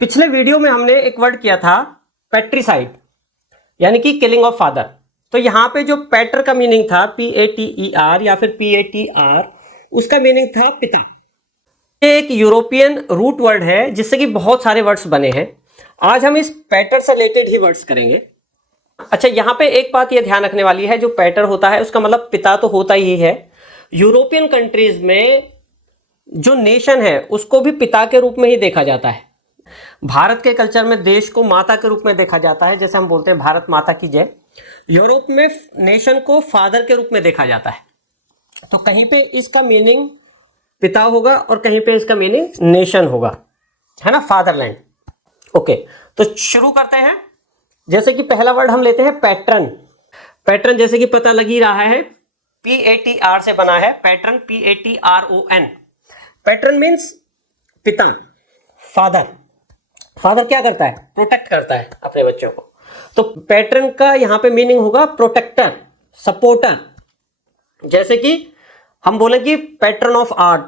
पिछले वीडियो में हमने एक वर्ड किया था पैट्रिसाइड, यानी कि किलिंग ऑफ फादर। तो यहाँ पे जो पैटर का मीनिंग था PATER या फिर PATR, उसका मीनिंग था पिता। ये एक यूरोपियन रूट वर्ड है जिससे कि बहुत सारे वर्ड्स बने हैं। आज हम इस पैटर से रिलेटेड ही वर्ड्स करेंगे। अच्छा, यहाँ पे एक बात ये ध्यान रखने वाली है, जो पैटर होता है उसका मतलब पिता तो होता ही है। यूरोपियन कंट्रीज में जो नेशन है उसको भी पिता के रूप में ही देखा जाता है। भारत के कल्चर में देश को माता के रूप में देखा जाता है, जैसे हम बोलते हैं भारत माता की जय। यूरोप में नेशन को फादर के रूप में देखा जाता है। तो कहीं पे इसका मीनिंग पिता होगा और कहीं पे इसका मीनिंग नेशन होगा, है ना, फादरलैंड। ओके, तो शुरू करते हैं। जैसे कि पहला वर्ड हम लेते हैं पैट्रन। पैट्रन जैसे कि पता लग ही रहा है PATR से बना है, पैट्रन PATRON। पैट्रन मीन्स पिता, फादर। फादर क्या करता है? प्रोटेक्ट करता है अपने बच्चों को। तो पैट्रन का यहाँ पे मीनिंग होगा प्रोटेक्टर, सपोर्टर। जैसे कि हम बोले कि pattern of art.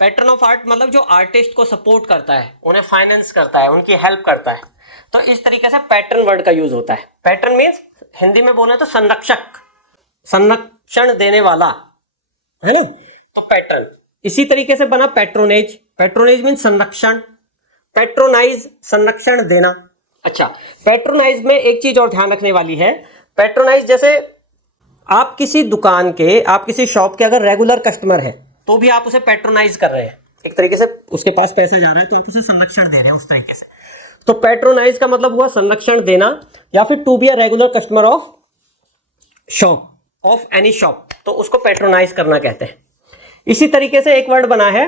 Pattern of art मतलब जो आर्टिस्ट को सपोर्ट करता है, उन्हें फाइनेंस करता है, उनकी हेल्प करता है। तो इस तरीके से पैट्रन वर्ड का यूज होता है। पैट्रन मीन्स हिंदी में बोले तो संरक्षक, संरक्षण देने वाला, है ना। तो पैट्रन। इसी तरीके से बना पैट्रोनेज। पैट्रोनेज मीन्स संरक्षण, पैट्रोनाइज संरक्षण देना। अच्छा, पैट्रोनाइज में एक चीज और ध्यान रखने वाली है। पैट्रोनाइज जैसे आप किसी दुकान के, आप किसी शॉप के अगर रेगुलर कस्टमर है तो भी आप उसे पैट्रोनाइज कर रहे हैं, एक तरीके से उसके पास पैसा जा रहा है तो आप उसे संरक्षण दे रहे हैं, उस तरीके से। तो पैट्रोनाइज का मतलब हुआ संरक्षण देना, या फिर to be a regular customer of shop, of any shop, तो उसको पैट्रोनाइज करना कहते हैं। इसी तरीके से एक वर्ड बना है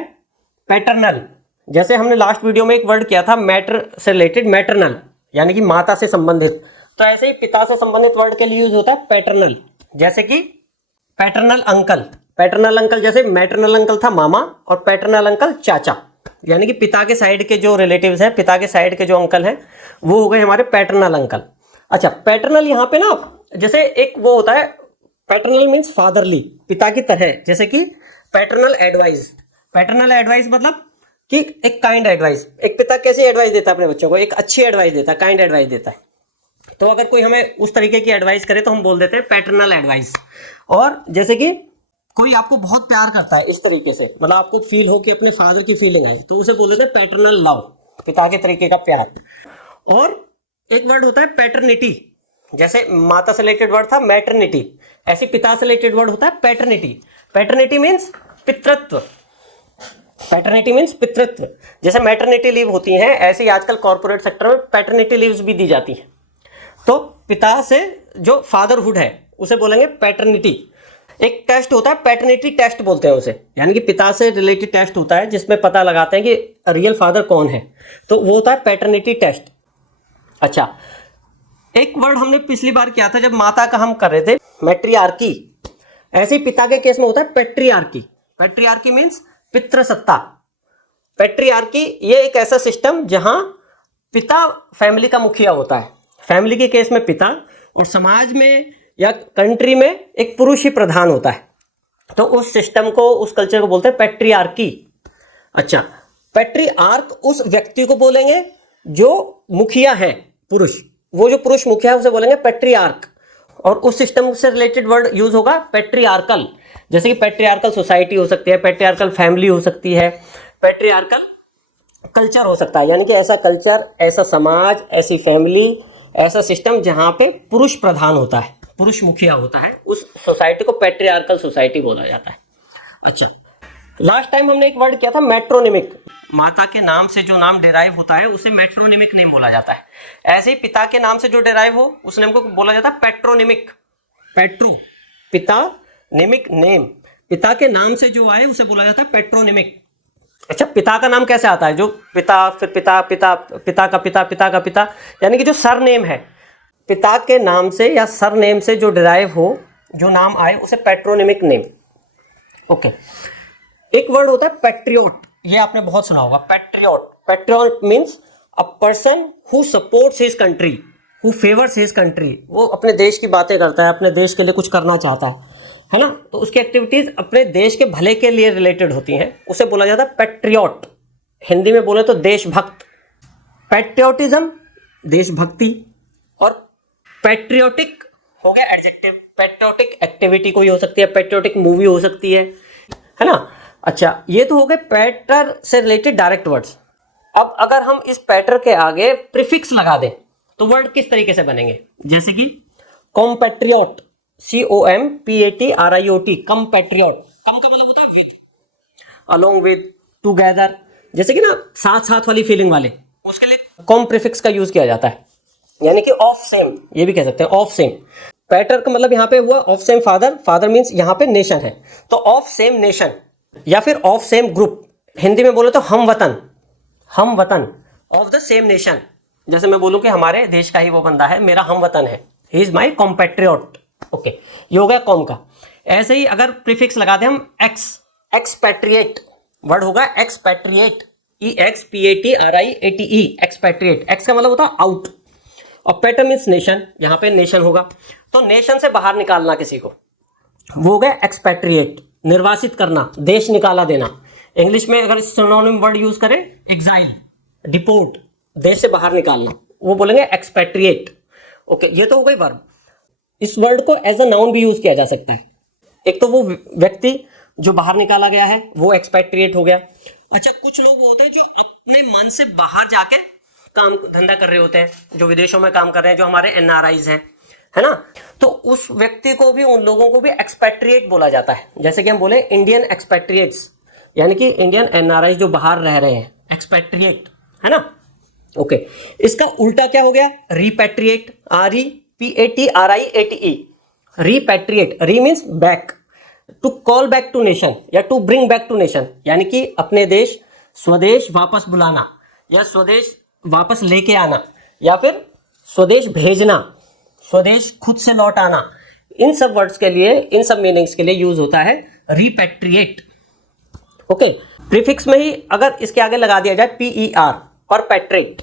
पैटर्नल। जैसे हमने लास्ट वीडियो में एक वर्ड किया था मैटर से रिलेटेड, मैटरनल, यानी कि माता से संबंधित। तो ऐसे ही पिता से संबंधित वर्ड के लिए यूज होता है पैटर्नल। जैसे कि पैटर्नल अंकल। पैटर्नल अंकल जैसे मैटरनल अंकल था मामा, और पैटर्नल अंकल चाचा, यानी कि पिता के साइड के जो रिलेटिव्स हैं, पिता के साइड के जो अंकल हैं, वो हो गए हमारे पैटर्नल अंकल। अच्छा, पैटर्नल यहाँ पे ना जैसे एक वो होता है, पैटर्नल मीन्स फादरली, पिता की तरह। जैसे कि पैटर्नल एडवाइस। पैटर्नल एडवाइस मतलब कि एक काइंड एडवाइस। एक पिता कैसी एडवाइस देता है अपने बच्चों को? एक अच्छी एडवाइस देता है, काइंड एडवाइस देता है। तो अगर कोई हमें उस तरीके की एडवाइस करे तो हम बोल देते हैं पैटर्नल एडवाइस। और जैसे कि कोई आपको बहुत प्यार करता है इस तरीके से, मतलब आपको फील हो कि अपने फादर की फीलिंग है, तो उसे बोल देते हैं पैटर्नल लव, पिता के तरीके का प्यार। और एक वर्ड होता है पैटर्निटी। जैसे माता से रिलेटेड वर्ड था मैटरनिटी, ऐसे पिता से रिलेटेड वर्ड होता है पैटर्निटी। पैटर्निटी मीन्स पितृत्व। पैटर्निटी मीन्स पितृत्व। जैसे मैटरनिटी लीव होती हैं, ऐसे ही आजकल कॉर्पोरेट सेक्टर में पैटर्निटी लीव्स भी दी जाती हैं। तो पिता से जो फादरहुड है उसे बोलेंगे पैटर्निटी। एक टेस्ट होता है पैटर्निटी टेस्ट बोलते हैं उसे, यानी कि पिता से रिलेटेड टेस्ट होता है जिसमें पता लगाते हैं कि रियल फादर कौन है, तो वो होता है पैटर्निटी टेस्ट। अच्छा, एक वर्ड हमने पिछली बार किया था जब माता का हम कर रहे थे, मैट्रियार्की। ऐसे ही पिता के केस में होता है पैट्रियार्की। पैट्रियार्की मीन्स पितृसत्ता। पैट्रियार्की ये एक ऐसा सिस्टम जहां पिता फैमिली का मुखिया होता है। फैमिली के केस में पिता, और समाज में या कंट्री में एक पुरुष ही प्रधान होता है। तो उस सिस्टम को, उस कल्चर को बोलते हैं पैट्रियार्की। अच्छा, पैट्रियार्क उस व्यक्ति को बोलेंगे जो मुखिया है, पुरुष। वो जो पुरुष मुखिया है उसे बोलेंगे पैट्रियार्क। और उस सिस्टम से रिलेटेड वर्ड यूज होगा पैट्रियार्कल। जैसे कि पैट्रियार्कल सोसाइटी हो सकती है, पैट्रियार्कल फैमिली हो सकती है, पैट्रियार्कल कल्चर हो सकता है, यानी कि ऐसा कल्चर, ऐसा समाज, ऐसी फैमिली, ऐसा सिस्टम जहां पे पुरुष प्रधान होता है, पुरुष मुखिया होता है, उस सोसाइटी को पैट्रियार्कल सोसाइटी बोला जाता है। अच्छा, लास्ट टाइम हमने एक वर्ड किया था मेट्रोनिमिक। माता के नाम से जो नाम डिराइव होता है उसे मेट्रोनिमिक नेम बोला जाता है। ऐसे ही पिता के नाम से जो डिराइव हो उस नेम को बोला जाता है पेट्रोनिमिक। पेट्रो, पिता, निमिक, नेम। पिता के नाम से जो आए उसे बोला जाता है पेट्रोनिमिक। अच्छा, पिता का नाम कैसे आता है? जो पिता, फिर पिता, पिता, पिता का पिता, पिता का पिता, यानी कि जो सरनेम है, पिता के नाम से या सरनेम से जो डिराइव हो, जो नाम आए, उसे पेट्रोनिमिक नेम। ओके, एक वर्ड होता है पैट्रियोट। ये आपने बहुत सुना होगा, patriot. Patriot means a person who supports his country, who favours his country. वो अपने देश की बातें करता है, अपने देश के लिए कुछ करना चाहता है ना। तो उसकी एक्टिविटीज अपने देश के भले के लिए रिलेटेड होती हैं, उसे बोला जाता है पैट्रियोट। हिंदी में बोले तो देशभक्त। पैट्रियोटिज्म देशभक्ति, और पैट्रियोटिक हो गया एडजेक्टिव, पैट्रियोटिक एक्टिविटी कोई हो सकती है, पैट्रियोटिक मूवी हो सकती है ना। अच्छा, ये तो हो गए पैटर से रिलेटेड डायरेक्ट वर्ड्स। अब अगर हम इस पैटर के आगे प्रीफिक्स लगा दें तो वर्ड किस तरीके से बनेंगे, जैसे कि कॉम्पैट्रियोट, COMPATRIOT, कॉम्पैट्रियोट। कम का मतलब होता है विद, अलोंग विद, टुगेदर, जैसे कि ना साथ साथ वाली फीलिंग वाले, उसके लिए कॉम प्रीफिक्स का यूज किया जाता है, यानी कि ऑफ सेम, ये भी कह सकते हैं ऑफ सेम। पैटर का मतलब यहाँ पे हुआ of same father, father means यहाँ पे नेशन है, तो ऑफ सेम नेशन या फिर ऑफ सेम ग्रुप। हिंदी में बोले तो हम वतन, हम वतन, ऑफ द सेम नेशन। जैसे मैं बोलूं कि हमारे देश का ही वो बंदा है, मेरा हम वतन है, ही इज माई कॉम्पैट्रियोट। ओके, ये हो गया कॉम का। ऐसे ही अगर प्रीफिक्स लगा दें हम एक्स, एक्सपैट्रिएट, वर्ड होगा एक्सपैट्रिएट, EXPATRIATE, एक्सपैट्रिएट। एक्स का मतलब होता है आउट, और पैटर मीन्स नेशन, यहाँ पे नेशन होगा, तो नेशन से बाहर निकालना किसी को, वो हो गया एक्सपैट्रिएट, निर्वासित करना, देश निकाला देना। इंग्लिश में अगर सिनोनिम वर्ड यूज करें, एग्जाइल, डिपोर्ट, देश से बाहर निकालना, वो बोलेंगे एक्सपैट्रिएट। ओके, ये तो हो गई वर्ब। इस वर्ड को एज अ नाउन भी यूज किया जा सकता है। एक तो वो व्यक्ति जो बाहर निकाला गया है वो एक्सपैट्रिएट हो गया। अच्छा, कुछ लोग होते हैं जो अपने मन से बाहर जाके काम धंधा कर रहे होते हैं, जो विदेशों में काम कर रहे हैं, जो हमारे NRIs हैं, है ना, तो उस व्यक्ति को भी, उन लोगों को भी एक्सपैट्रिएट बोला जाता है। जैसे कि हम बोले इंडियन एक्सपैट्रिएट्स, यानी कि इंडियन NRIs जो बाहर रह रहे हैं, एक्सपैट्रिएट, है ना। ओके, इसका उल्टा क्या हो गया, repatriate, REPATRIATE, repatriate, re means back, to call back to nation या to bring back to nation, यानी कि अपने देश, स्वदेश वापस बुलाना, या स्वदेश वापस लेके आना, या फिर स्वदेश भेजना, स्वदेश खुद से लौट आना। इन सब वर्ड्स के लिए, इन सब मीनिंग्स के लिए यूज होता है रिपैट्रिएट। ओके, प्रीफिक्स में ही अगर इसके आगे लगा दिया जाए PER, परपैट्रेट,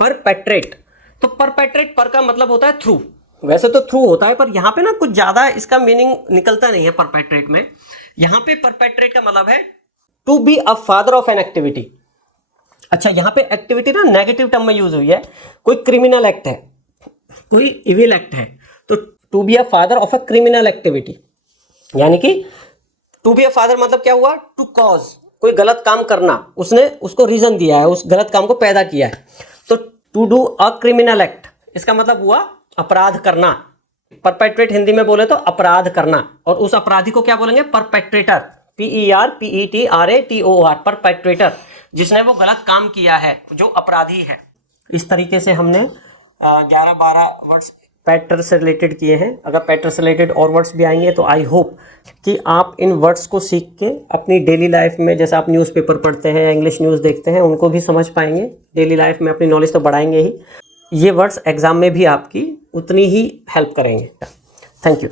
परपैट्रेट, तो परपैट्रेट, पर का मतलब होता है थ्रू, वैसे तो थ्रू होता है, पर यहाँ पे ना कुछ ज्यादा इसका मीनिंग निकलता नहीं है परपैट्रेट में। यहाँ पे परपैट्रेट का मतलब है to be a father of an activity. अच्छा, यहाँ पे एक्टिविटी ना नेगेटिव टर्म में यूज हुई है, कोई क्रिमिनल एक्ट है, कोई इविल एक्ट है, तो to be a father of a criminal activity, यानी कि टू बी अ फादर मतलब क्या हुआ, टू कॉज, कोई गलत काम करना, उसने उसको रीजन दिया है, उस गलत काम को पैदा किया है, तो to do a criminal act, इसका मतलब हुआ अपराध करना। परपेट्रेट हिंदी में बोले तो अपराध करना, और उस अपराधी को क्या बोलेंगे, परपेट्रेटर, PERPETRATOR, परपेट्रेटर, जिसने वो गलत काम किया है, जो अपराधी है। इस तरीके से हमने 11-12 वर्ड्स पैटर से रिलेटेड किए हैं। अगर पैटर से रिलेटेड और वर्ड्स भी आएंगे तो आई होप कि आप इन वर्ड्स को सीख के अपनी डेली लाइफ में, जैसे आप न्यूज़पेपर पढ़ते हैं, इंग्लिश न्यूज़ देखते हैं, उनको भी समझ पाएंगे। डेली लाइफ में अपनी नॉलेज तो बढ़ाएंगे ही, ये वर्ड्स एग्जाम में भी आपकी उतनी ही हेल्प करेंगे। Thank you.